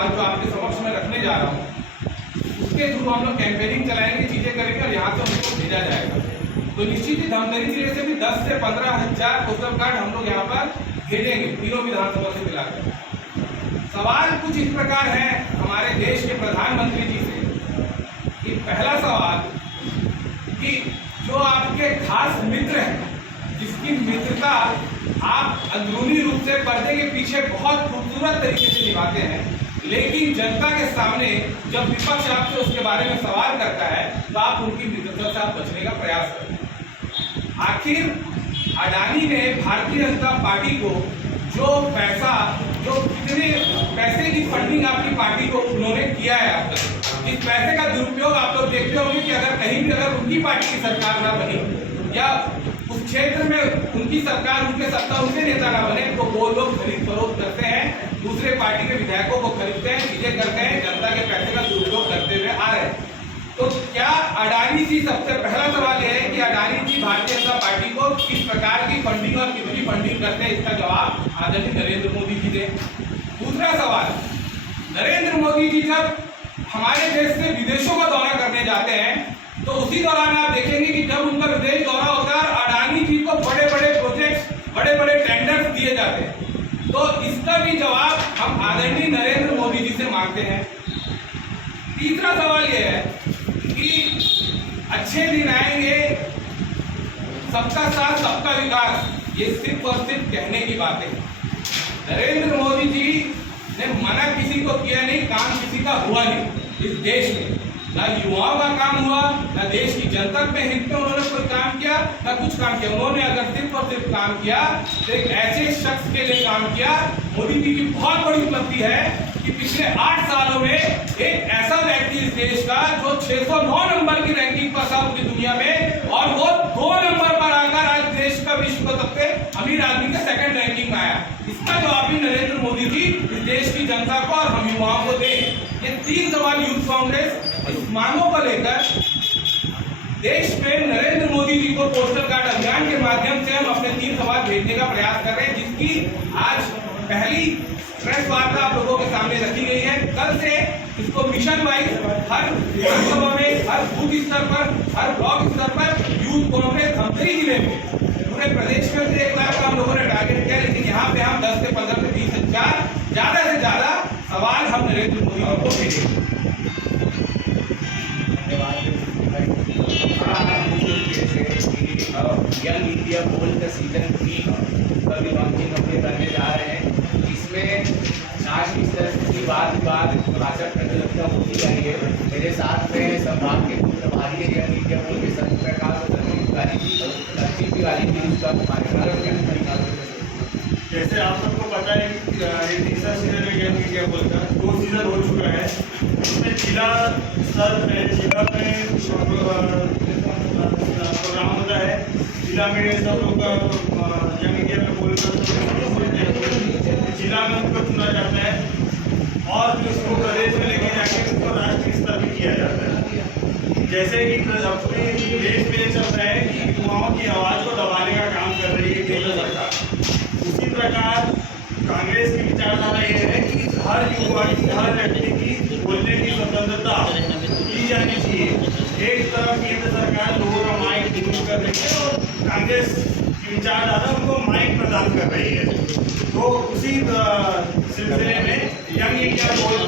सवाल जो आपके समक्ष में रखने जा रहा हूँ उसके थ्रू हम लोग कैंपेनिंग चलाएंगे, चीजें करेंगे और यहाँ से उनको भेजा जाएगा। तो निश्चित ही धमतरी जिले से भी 10 से 15,000 पोस्टल कार्ड हम लोग यहाँ पर भेजेंगे तीनों विधानसभा से मिलाकर। सवाल कुछ इस प्रकार है हमारे देश के प्रधानमंत्री जी से कि पहला सवाल कि जो आपके खास मित्र हैं, जिसकी मित्रता आप अंदरूनी रूप से पर्दे के पीछे बहुत खूबसूरत तरीके से निभाते हैं, लेकिन जनता के सामने जब विपक्ष आपसे उसके बारे में सवाल करता है तो आप उनकी मित्रता से आप बचने का प्रयास करते हैं। आखिर अडानी ने भारतीय जनता पार्टी को जो पैसा, जो कितने पैसे की फंडिंग आपकी पार्टी को उन्होंने किया है, आप तक इस पैसे का दुरुपयोग आप लोग देखते होंगे कि अगर कहीं भी अगर उनकी पार्टी की सरकार ना बनी या उस क्षेत्र में उनकी सरकार, उनके सत्ता, उनके नेता ना बने तो वो लोग खरीद फरोख्त करते हैं, दूसरे पार्टी के विधायकों को खरीदते हैं, चीजें करते हैं, जनता के पैसे का दुरुपयोग करते हुए आ रहे हैं। तो क्या अडानी जी, सबसे पहला सवाल यह है कि अडानी जी भारतीय जनता पार्टी को किस प्रकार की फंडिंग और कितनी फंडिंग करते हैं, इसका जवाब आदरणीय नरेंद्र मोदी जी दें। दूसरा सवाल, नरेंद्र मोदी जी जब हमारे देश से विदेशों का दौरा करने जाते हैं तो उसी दौरान आप देखेंगे कि जब उनका विदेश दौरा होता है अडानी जी को बड़े बड़े प्रोजेक्ट, बड़े बड़े टेंडर्स दिए जाते हैं। तो इसका भी जवाब हम आदरणीय नरेंद्र मोदी जी से मांगते हैं। तीसरा सवाल यह है कि अच्छे दिन आएंगे, सबका साथ सबका विकास, ये सिर्फ और सिर्फ कहने की बातें। नरेंद्र मोदी जी ने मना किसी को किया नहीं, काम किसी का हुआ नहीं इस देश में, ना युवाओं का काम हुआ, ना देश की जनता के हित में उन्होंने कोई काम किया, ना कुछ काम किया। उन्होंने अगर सिर्फ और सिर्फ काम किया तो एक ऐसे शख्स के लिए काम किया। मोदी जी की बहुत बड़ी उपलब्धि है कि पिछले 8 सालों में एक ऐसा व्यक्ति इस देश का जो 609 नंबर की रैंकिंग पर था पूरी दुनिया में, और वो 2 नंबर पर आकर आज देश का विश्व का सबसे अमीर आदमी का 2nd रैंकिंग में आया। इसका जवाब भी नरेंद्र मोदी जी इस देश की जनता को और हम युवाओं को दें। ये 3 सवाल यूथ कांग्रेस इस मांगों को लेकर देश में नरेंद्र मोदी जी को पोस्टल कार्ड अभियान के माध्यम से हम अपने 3 सवाल भेजने का प्रयास कर रहे हैं, जिसकी आज पहली प्रेस वार्ता आप लोगों के सामने रखी गई है। कल से इसको मिशन वाइज हर विधानसभा में, हर बूथ स्तर पर, हर ब्लॉक स्तर पर यूथ कांग्रेस धमतरी जिले में, पूरे प्रदेश में 1 लाख का हम लोगों ने टारगेट किया, लेकिन यहाँ पे हम 10 से 15 से 20 हजार ज्यादा से ज्यादा सवाल हम नरेंद्र मोदी जी को भेजेंगे। यंग इंडिया पोल का सीजन 3 का भी लॉन्चिंग अपने करने जा रहे हैं, जिसमें नाच की बात भाषण प्रतियोगिता होती जा रही है। मेरे साथ में संभाग के प्रभारी यंग इंडिया पोल के संघ प्रकाश जैसे आप सबको पता है कि ये तीसरा सीजन है यंग इंडिया पोल का, 2 सीजन हो चुका है। इसमें जिला स्तर पे, जिला में प्रोग्राम होता है, जिला में सब लोग यंग इंडिया में पोल जिला में उनको चुना जाता है और फिर उसको प्रदेश में लेके जाके उसको राष्ट्रीय स्तर पर किया जाता है। जैसे कि अपने देश में चल रहा है कि युवाओं की आवाज़ को दबाने का काम कर रही है केंद्र सरकार, उसी प्रकार कांग्रेस की विचारधारा ये है कि हर युवा की, हर व्यक्ति की बोलने की स्वतंत्रता की जानी चाहिए। एक तरफ केंद्र सरकार लोगों का माइक रिमूव कर रही है और कांग्रेस की विचारधारा उनको माइक प्रदान कर रही है। तो उसी सिलसिले में यंग इंडिया पोल